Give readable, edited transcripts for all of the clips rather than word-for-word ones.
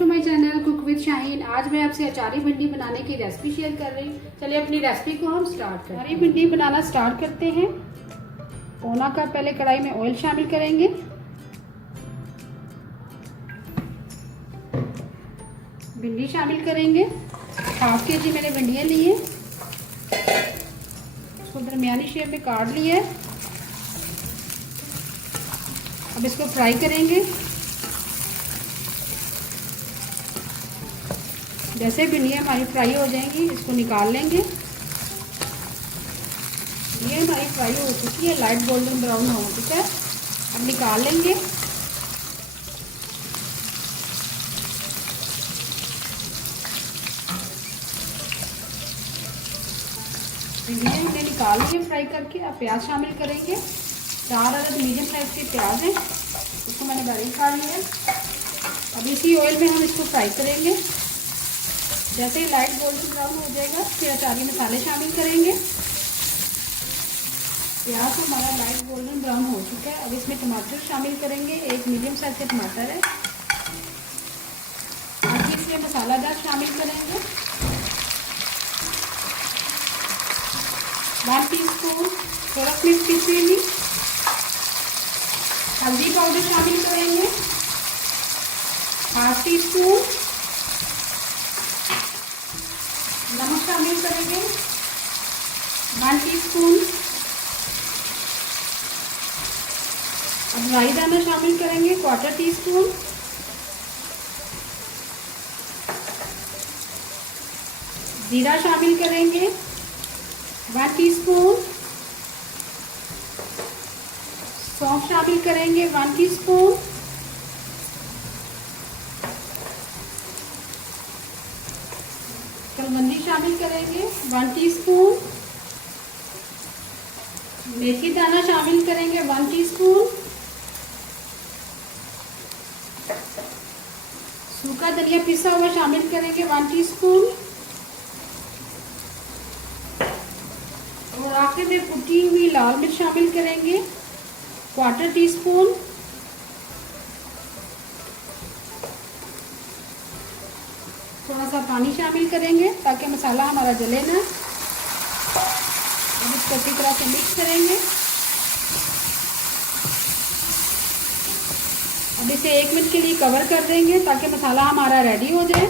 To my channel cook with Shaheen. आज मैं आपसे अचारी भिंडी बनाने की रेसिपी शेयर कर रही हूँ। चलिए अपनी रेसिपी को हम स्टार्ट करें। अचारी भिंडी बनाना स्टार्ट करते हैं। पौना कप पहले कढ़ाई में ऑयल शामिल करेंगे। भिंडी शामिल करेंगे। हाफ के जी मैंने भिंडियाँ ली हैं, उसको दरमियानी शेप में काट लिया है। अब इसको फ्राई करेंगे। जैसे भिंडियाँ हमारी फ्राई हो जाएंगी इसको निकाल लेंगे। ये हमारी फ्राई हो चुकी है, लाइट गोल्डन ब्राउन हो चुका है। अब निकाल लेंगे। भिंडियाँ हमने निकाल लिए फ्राई करके। अब प्याज शामिल करेंगे। 4 अदद मीडियम साइज के प्याज हैं, इसको मैंने बारीक काट लिया है। अब इसी ऑयल में हम इसको फ्राई करेंगे। जैसे ही लाइट गोल्डन ब्राउन हो जाएगा फिर अचारी मसाले शामिल करेंगे। प्याज हमारा लाइट गोल्डन ब्राउन हो चुका है। अब इसमें टमाटर शामिल करेंगे। एक मीडियम साइज का टमाटर है। आगे इसमें मसाला दार शामिल करेंगे। 1 टीस्पून कड़क मिर्च पीसी हुई, हल्दी पाउडर शामिल करेंगे। 1/2 टीस्पून नमक शामिल करेंगे। 1 टीस्पून अब राई दाना शामिल करेंगे। 1/4 टीस्पून जीरा शामिल करेंगे। 1 टीस्पून सौंफ शामिल करेंगे। 1 टीस्पून कलवंदी शामिल करेंगे। 1 टीस्पून मेथी दाना शामिल करेंगे। 1 टीस्पून सूखा धनिया पिसा हुआ शामिल करेंगे। 1 टीस्पून और आखिर में कुटी हुई लाल मिर्च शामिल करेंगे। 1/4 टीस्पून थोड़ा सा पानी शामिल करेंगे ताकि मसाला हमारा जले ना। अब इसको अच्छी तरह से मिक्स करेंगे। अब इसे 1 मिनट के लिए कवर कर देंगे ताकि मसाला हमारा रेडी हो जाए।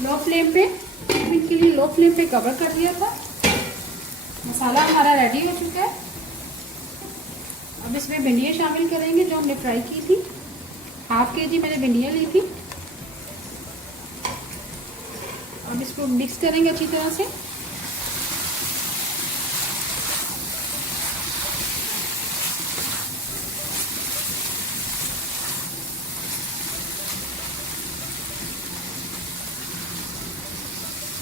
लो फ्लेम पे 1 मिनट के लिए लो फ्लेम पे कवर कर दिया था। मसाला हमारा रेडी हो चुका है। अब इसमें भिंडियाँ शामिल करेंगे जो हमने फ्राई की थी। 1/2 केजी मैंने भिंडियाँ ली थी। अब इसको मिक्स करेंगे अच्छी तरह से।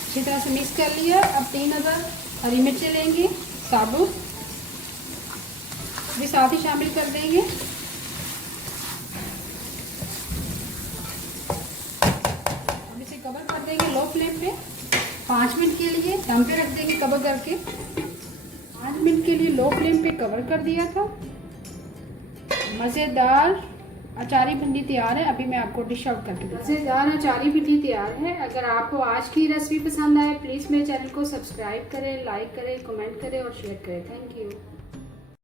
अच्छी तरह से मिक्स कर लिया। अब 3 अदद हरी मिर्चें लेंगे साबुत, भी साथ ही शामिल कर देंगे। अब इसे कवर कर देंगे लो फ्लेम पे 5 मिनट के लिए। दम पे रख देंगे कवर करके। 5 मिनट के लिए लो फ्लेम पे कवर कर दिया था। मज़ेदार अचारी भिंडी तैयार है। अभी मैं आपको डिश आउट करके मज़ेदार अचारी भिंडी तैयार है। अगर आपको आज की रेसिपी पसंद आए प्लीज़ मेरे चैनल को सब्सक्राइब करें, लाइक करें, कमेंट करें और शेयर करें। Thank you.